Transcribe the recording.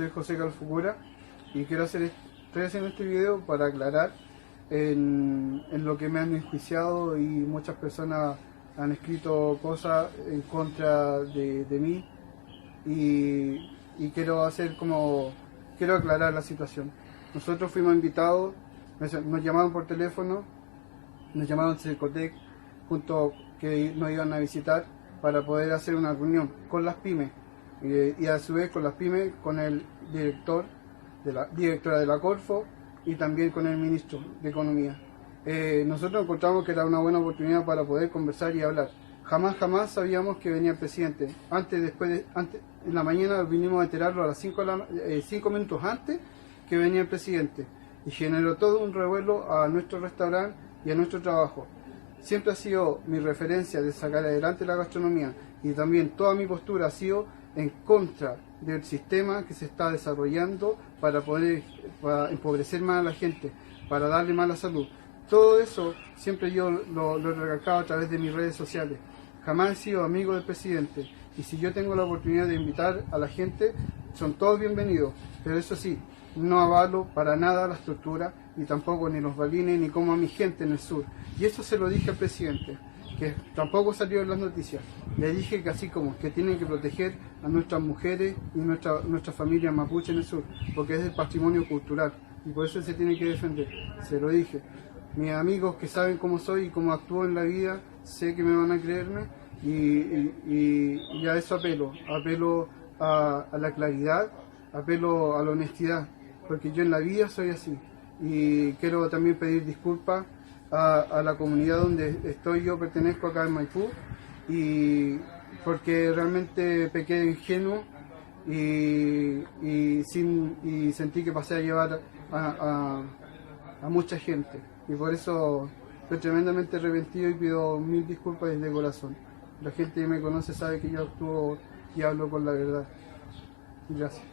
soy José Calfucura y estoy haciendo este video para aclarar en lo que me han enjuiciado y muchas personas han escrito cosas en contra de mí y quiero aclarar la situación. Nosotros fuimos invitados, nos llamaron por teléfono, nos llamaron Cercotec, junto que nos iban a visitar para poder hacer una reunión con las pymes y a su vez con las pymes, con el directora de la Corfo y también con el ministro de Economía. Nosotros encontramos que era una buena oportunidad para poder conversar y hablar. Jamás sabíamos que venía el presidente. Antes, en la mañana vinimos a enterarlo a las 5 minutos antes que venía el presidente y generó todo un revuelo a nuestro restaurante y a nuestro trabajo. Siempre ha sido mi referencia de sacar adelante la gastronomía y también toda mi postura ha sido en contra del sistema que se está desarrollando para empobrecer más a la gente, para darle mala salud. Todo eso siempre yo lo he recalcado a través de mis redes sociales. Jamás he sido amigo del presidente y si yo tengo la oportunidad de invitar a la gente, son todos bienvenidos, pero eso sí, no avalo para nada las torturas, ni tampoco ni los balines, ni como a mi gente en el sur. Y eso se lo dije al presidente, que tampoco salió en las noticias. Le dije que así como que tienen que proteger a nuestras mujeres y nuestra familia mapuche en el sur, porque es el patrimonio cultural y por eso se tiene que defender. Se lo dije. Mis amigos que saben cómo soy y cómo actúo en la vida, sé que me van a creerme y a eso apelo a la claridad, apelo a la honestidad, porque yo en la vida soy así. Y quiero también pedir disculpas a la comunidad donde yo pertenezco acá en Maipú, y porque realmente pequé de ingenuo y sentí que pasé a llevar a mucha gente, y por eso estoy tremendamente arrepentido y pido mil disculpas desde corazón. La gente que me conoce sabe que yo actúo y hablo con la verdad. Gracias.